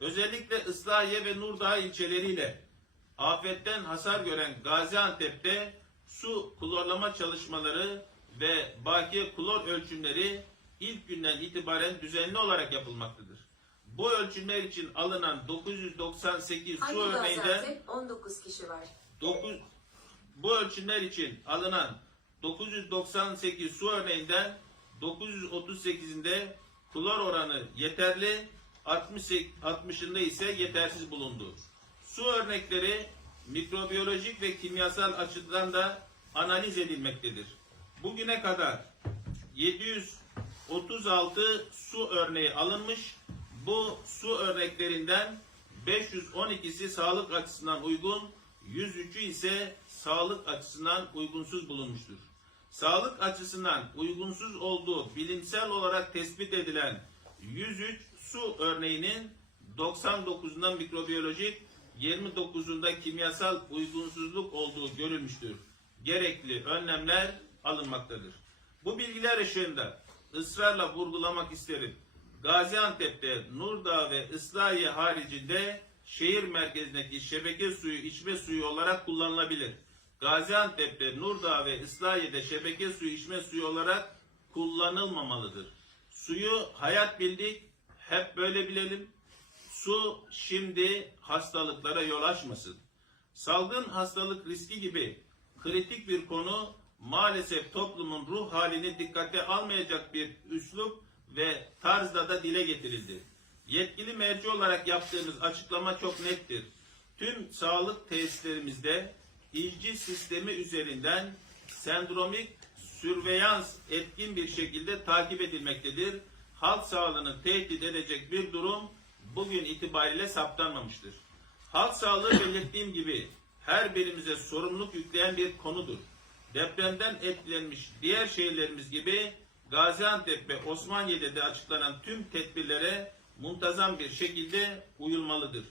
Özellikle Islahiye ve Nurdağ ilçeleriyle afetten hasar gören Gaziantep'te su klorlama çalışmaları ve bakiye klor ölçümleri ilk günden itibaren düzenli olarak yapılmaktadır. Bu ölçümler için alınan 998 su Hangi örneğinden Gaziantep? 19 kişi var. 9 bu ölçümler için alınan 998 su örneğinden 938'inde klor oranı yeterli, 68 60'ında ise yetersiz bulundu. Su örnekleri mikrobiyolojik ve kimyasal açıdan da analiz edilmektedir. Bugüne kadar 736 su örneği alınmış. Bu su örneklerinden 512'si sağlık açısından uygun, 103'ü ise sağlık açısından uygunsuz bulunmuştur. Sağlık açısından uygunsuz olduğu bilimsel olarak tespit edilen 103 su örneğinin 99'unda mikrobiyolojik, 29'unda kimyasal uygunsuzluk olduğu görülmüştür. Gerekli önlemler alınmaktadır. Bu bilgiler ışığında ısrarla vurgulamak isterim. Gaziantep'te Nurdağ ve Islahiye haricinde şehir merkezindeki şebeke suyu içme suyu olarak kullanılabilir. Gaziantep'te Nurdağ ve Islahiye'de şebeke suyu içme suyu olarak kullanılmamalıdır. Suyu hayat bildik, hep böyle bilelim. Su şimdi hastalıklara yol açmasın. Salgın hastalık riski gibi kritik bir konu maalesef toplumun ruh halini dikkate almayacak bir üslup ve tarzda da dile getirildi. Yetkili merci olarak yaptığımız açıklama çok nettir. Tüm sağlık tesislerimizde ilci sistemi üzerinden sendromik sürveyans etkin bir şekilde takip edilmektedir. Halk sağlığını tehdit edecek bir durum bugün itibariyle saptanmamıştır. Halk sağlığı belirttiğim gibi her birimize sorumluluk yükleyen bir konudur. Depremden etkilenmiş diğer şehirlerimiz gibi Gaziantep ve Osmaniye'de de açıklanan tüm tedbirlere muntazam bir şekilde uyulmalıdır.